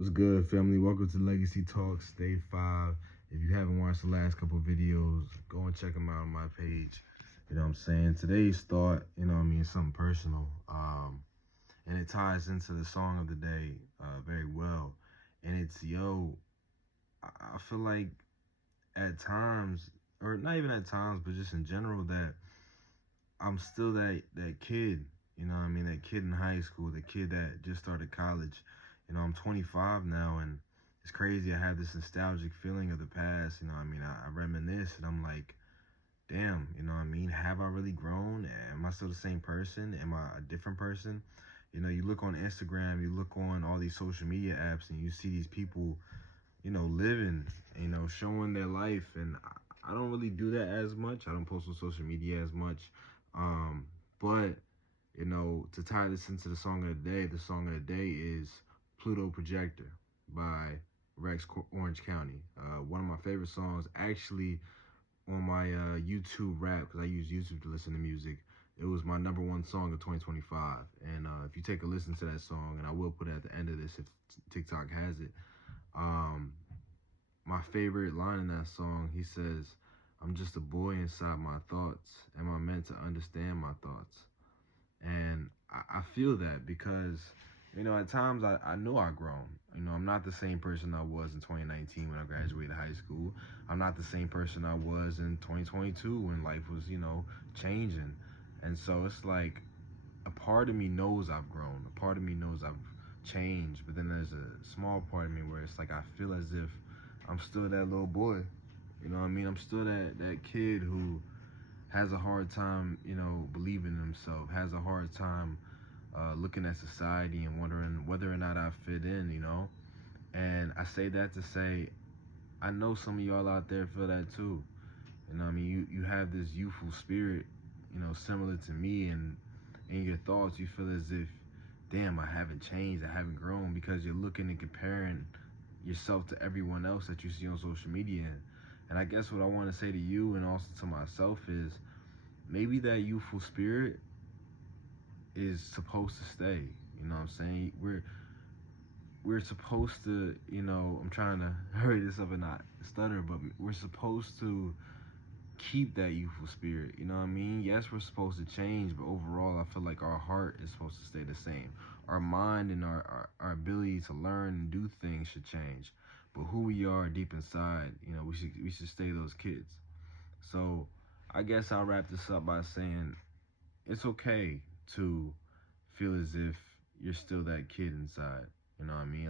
What's good, family? Welcome to Legacy Talks, Day 5. If you haven't watched the last couple videos, go and check them out on my page. You know what I'm saying? Today's thought, you know what I mean, something personal. And it ties into the song of the day very well. And it's, I feel like at times, or not even at times, but just in general, that I'm still that kid, you know what I mean, that kid in high school, the kid that just started college. You know, I'm 25 now, and it's crazy. I have this nostalgic feeling of the past, you know what I mean. I reminisce, and I'm like, damn, you know what I mean, have I really grown? Am I still the same person? Am I a different person? You know, you look on Instagram, you look on all these social media apps, and you see these people, you know, living, you know, showing their life. And I don't really do that as much. I don't post on social media as much. But, you know, to tie this into the song of the day is Pluto Projector by Rex Orange County. One of my favorite songs, actually, on my YouTube rap, because I use YouTube to listen to music. It was my #1 song of 2025. And if you take a listen to that song, and I will put it at the end of this if TikTok has it, my favorite line in that song, he says, "I'm just a boy inside my thoughts. Am I meant to understand my thoughts?" And I feel that because, you know, at times I know I've grown. You know, I'm not the same person I was in 2019 when I graduated high school. I'm not the same person I was in 2022 when life was, you know, changing. And so it's like a part of me knows I've grown. A part of me knows I've changed. But then there's a small part of me where it's like I feel as if I'm still that little boy. You know what I mean? I'm still that kid who has a hard time, you know, believing in himself, has a hard time looking at society and wondering whether or not I fit in, you know? And I say that to say, I know some of y'all out there feel that too. You know what I mean? You have this youthful spirit, you know, similar to me, and in your thoughts, you feel as if, damn, I haven't changed, I haven't grown, because you're looking and comparing yourself to everyone else that you see on social media. And I guess what I want to say to you and also to myself is, maybe that youthful spirit is supposed to stay. You know what I'm saying? We're supposed to, you know, I'm trying to hurry this up and not stutter, but we're supposed to keep that youthful spirit. You know what I mean? Yes, we're supposed to change, but overall, I feel like our heart is supposed to stay the same. Our mind and our ability to learn and do things should change. But who we are deep inside, you know, we should stay those kids. So I guess I'll wrap this up by saying it's okay to feel as if you're still that kid inside. You know what I mean?